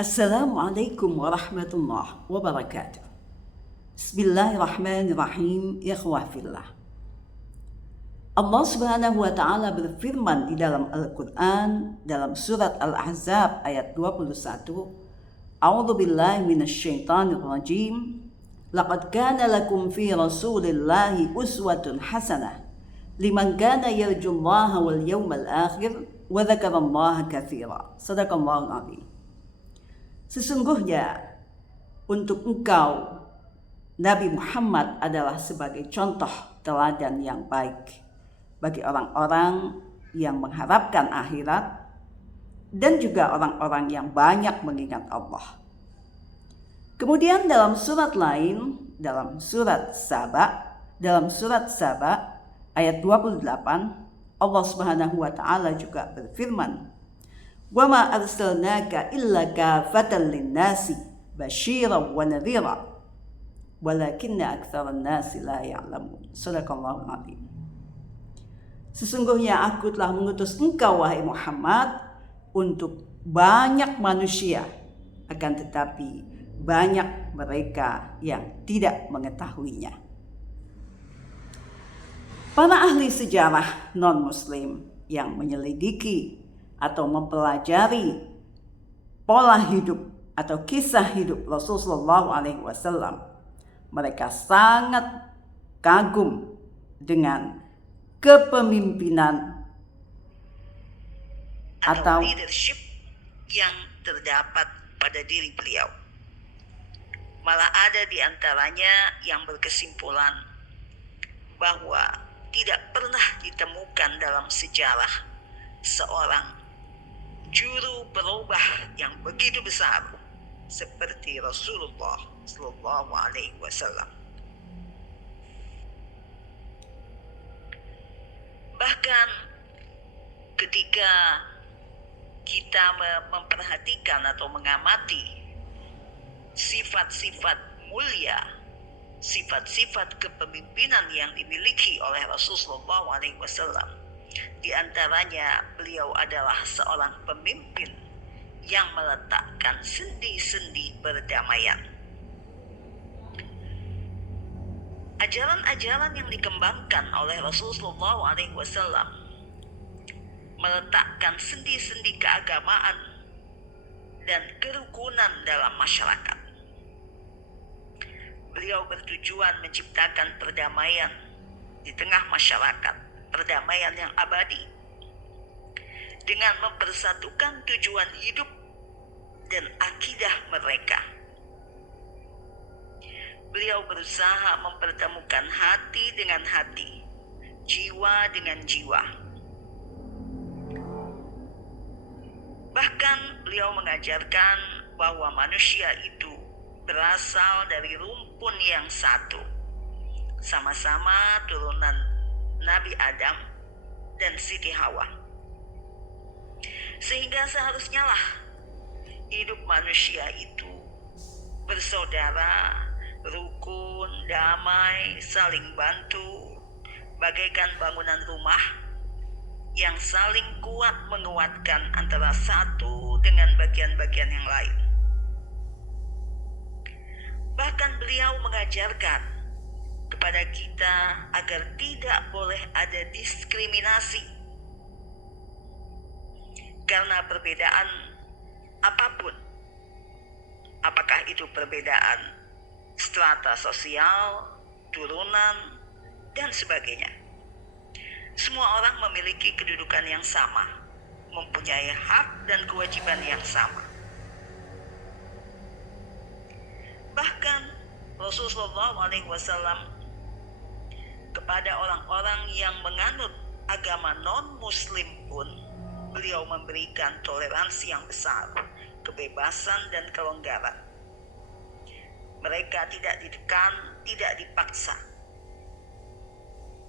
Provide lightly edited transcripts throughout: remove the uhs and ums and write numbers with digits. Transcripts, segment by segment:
Assalamualaikum warahmatullahi wabarakatuh. Bismillahirrahmanirrahim. Ikhwah fillah. Allah Subhanahu wa taala berfirman di dalam Al-Qur'an dalam surat Al-Ahzab ayat 21, A'udzu billahi minasyaitonir rajim. Laqad kana lakum fi Rasulillahi uswatun hasanah liman kana yarjullaha wal yawmal akhir wa dzakarallaha katsira. Shadaqallahul azim. Sesungguhnya untuk engkau Nabi Muhammad adalah sebagai contoh teladan yang baik bagi orang-orang yang mengharapkan akhirat dan juga orang-orang yang banyak mengingat Allah. Kemudian dalam surat lain, dalam surat Saba ayat 28, Allah Subhanahu wa taala juga berfirman, "Wa ma arsalnaka illa kafatan lin-nasi basyiran wa nadhira walakinna aktsaran nasi la ya'lamun." Shadaqallahul azim. Sesungguhnya aku telah mengutus engkau wahai Muhammad untuk banyak manusia, akan tetapi banyak mereka yang tidak mengetahuinya. Para ahli sejarah non-muslim yang menyelidiki atau mempelajari pola hidup atau kisah hidup Rasulullah SAW, mereka sangat kagum dengan kepemimpinan atau leadership yang terdapat pada diri beliau. Malah ada di antaranya yang berkesimpulan bahwa tidak pernah ditemukan dalam sejarah seorang juru berubah yang begitu besar seperti Rasulullah Sallallahu Alaihi Wasallam. Bahkan ketika kita memperhatikan atau mengamati sifat-sifat mulia, sifat-sifat kepemimpinan yang dimiliki oleh Rasulullah SAW, di antaranya beliau adalah seorang pemimpin yang meletakkan sendi-sendi perdamaian. Ajaran-ajaran yang dikembangkan oleh Rasulullah SAW meletakkan sendi-sendi keagamaan dan kerukunan dalam masyarakat. Beliau bertujuan menciptakan perdamaian di tengah masyarakat, perdamaian yang abadi, dengan mempersatukan tujuan hidup dan akidah mereka. Beliau berusaha mempertemukan hati dengan hati, jiwa dengan jiwa. Bahkan beliau mengajarkan bahwa manusia itu berasal dari rumpun yang satu, sama-sama turunan Nabi Adam dan Siti Hawa. Sehingga seharusnya lah hidup manusia itu bersaudara, rukun, damai, saling bantu, bagaikan bangunan rumah yang saling kuat menguatkan antara satu dengan bagian-bagian yang lain. Bahkan beliau mengajarkan kepada kita agar tidak boleh ada diskriminasi karena perbedaan apapun, apakah itu perbedaan strata sosial, turunan, dan sebagainya. Semua orang memiliki kedudukan yang sama, mempunyai hak dan kewajiban yang sama. Bahkan Rasulullah SAW kepada orang-orang yang menganut agama non-muslim pun beliau memberikan toleransi yang besar, kebebasan dan kelonggaran. Mereka tidak ditekan, tidak dipaksa,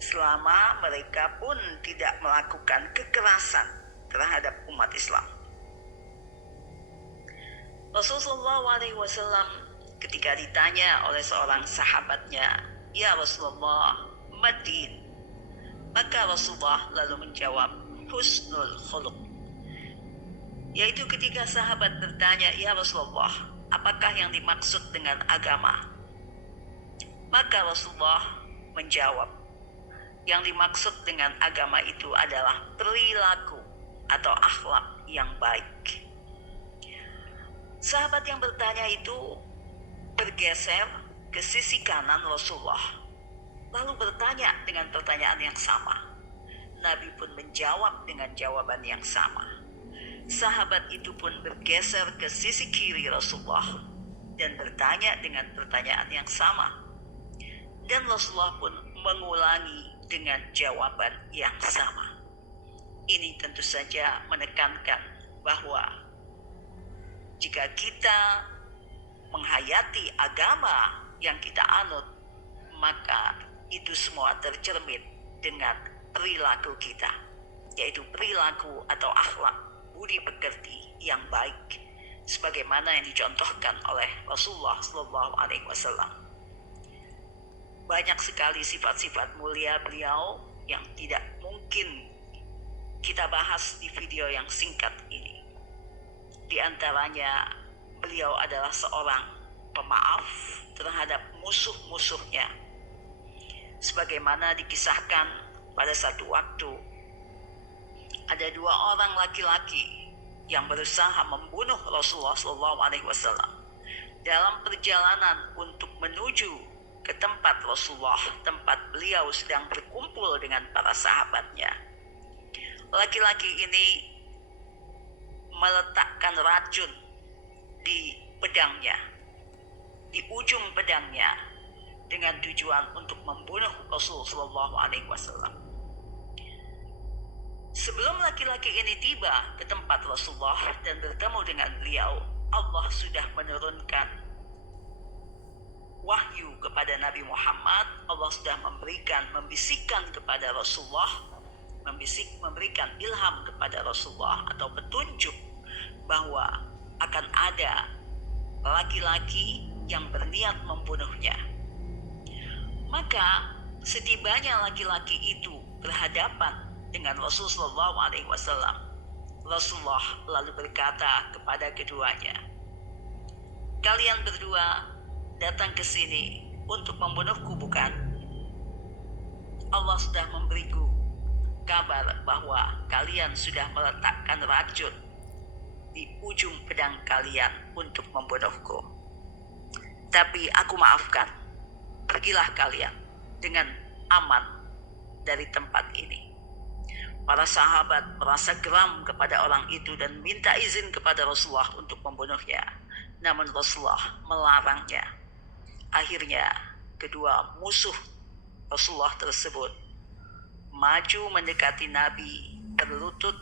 selama mereka pun tidak melakukan kekerasan terhadap umat Islam. Rasulullah SAW ketika ditanya oleh seorang sahabatnya, "Ya Rasulullah, madin?" Maka Rasulullah lalu menjawab, "Husnul khuluq." Yaitu ketika sahabat bertanya, "Ya Rasulullah, apakah yang dimaksud dengan agama?" Maka Rasulullah menjawab, yang dimaksud dengan agama itu adalah perilaku atau akhlak yang baik. Sahabat yang bertanya itu bergeser ke sisi kanan Rasulullah, lalu bertanya dengan pertanyaan yang sama. Nabi pun menjawab dengan jawaban yang sama. Sahabat itu pun bergeser ke sisi kiri Rasulullah dan bertanya dengan pertanyaan yang sama. Dan Rasulullah pun mengulangi dengan jawaban yang sama. Ini tentu saja menekankan bahwa jika kita menghayati agama yang kita anut, maka itu semua tercermin dengan perilaku kita, yaitu perilaku atau akhlak budi pekerti yang baik, sebagaimana yang dicontohkan oleh Rasulullah SAW. Banyak sekali sifat-sifat mulia beliau yang tidak mungkin kita bahas di video yang singkat ini. Di antaranya, beliau adalah seorang pemaaf terhadap musuh-musuhnya. Sebagaimana dikisahkan pada satu waktu, ada 2 orang laki-laki yang berusaha membunuh Rasulullah SAW. Dalam perjalanan untuk menuju ke tempat Rasulullah, tempat beliau sedang berkumpul dengan para sahabatnya, laki-laki ini meletakkan racun di pedangnya, di ujung pedangnya, dengan tujuan untuk membunuh Rasulullah SAW. Sebelum laki-laki ini tiba ke tempat Rasulullah dan bertemu dengan beliau, Allah sudah menurunkan wahyu kepada Nabi Muhammad. Allah sudah membisikkan kepada Rasulullah, memberikan ilham kepada Rasulullah atau petunjuk bahwa akan ada laki-laki yang berniat membunuhnya. Maka setibanya laki-laki itu berhadapan dengan Rasulullah SAW, Rasulullah lalu berkata kepada keduanya, "Kalian berdua datang ke sini untuk membunuhku, bukan? Allah sudah memberiku kabar bahwa kalian sudah meletakkan racun di ujung pedang kalian untuk membunuhku. Tapi aku maafkan. Pergilah kalian dengan aman dari tempat ini." Para sahabat merasa geram kepada orang itu dan minta izin kepada Rasulullah untuk membunuhnya. Namun Rasulullah melarangnya. Akhirnya kedua musuh Rasulullah tersebut maju mendekati Nabi, berlutut,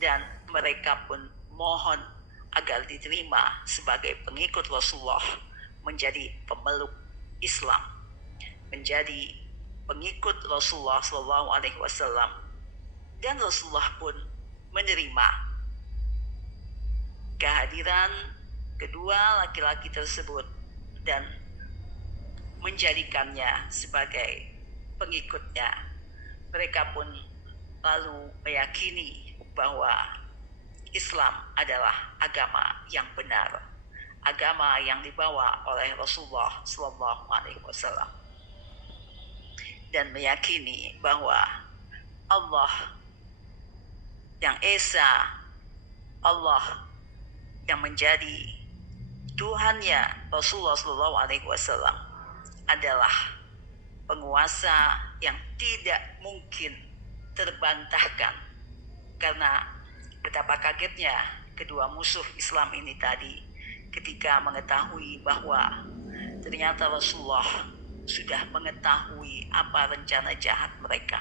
dan mereka pun mohon agar diterima sebagai pengikut Rasulullah, menjadi pemeluk Islam, menjadi pengikut Rasulullah SAW. Dan Rasulullah pun menerima kehadiran kedua laki-laki tersebut dan menjadikannya sebagai pengikutnya. Mereka pun lalu meyakini bahwa Islam adalah agama yang benar, agama yang dibawa oleh Rasulullah SAW, dan meyakini bahwa Allah yang Esa, Allah yang menjadi Tuhannya Rasulullah SAW adalah penguasa yang tidak mungkin terbantahkan. Karena betapa kagetnya kedua musuh Islam ini tadi ketika mengetahui bahwa ternyata Rasulullah sudah mengetahui apa rencana jahat mereka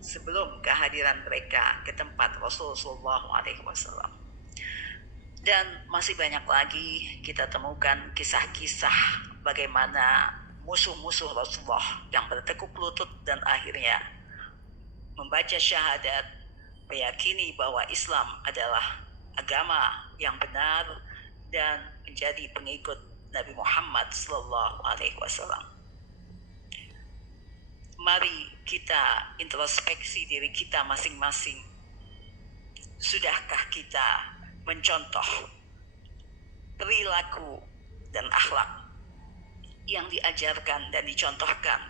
sebelum kehadiran mereka ke tempat Rasulullah SAW. Dan masih banyak lagi kita temukan kisah-kisah bagaimana musuh-musuh Rasulullah yang bertekuk lutut dan akhirnya membaca syahadat, meyakini bahwa Islam adalah agama yang benar dan menjadi pengikut Nabi Muhammad SAW. Mari kita introspeksi diri kita masing-masing. Sudahkah kita mencontoh perilaku dan akhlak yang diajarkan dan dicontohkan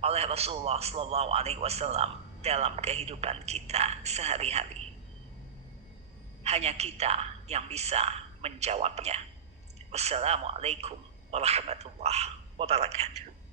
oleh Rasulullah SAW dalam kehidupan kita sehari-hari? Hanya kita yang bisa menjawabnya. Wassalamualaikum warahmatullahi wabarakatuh.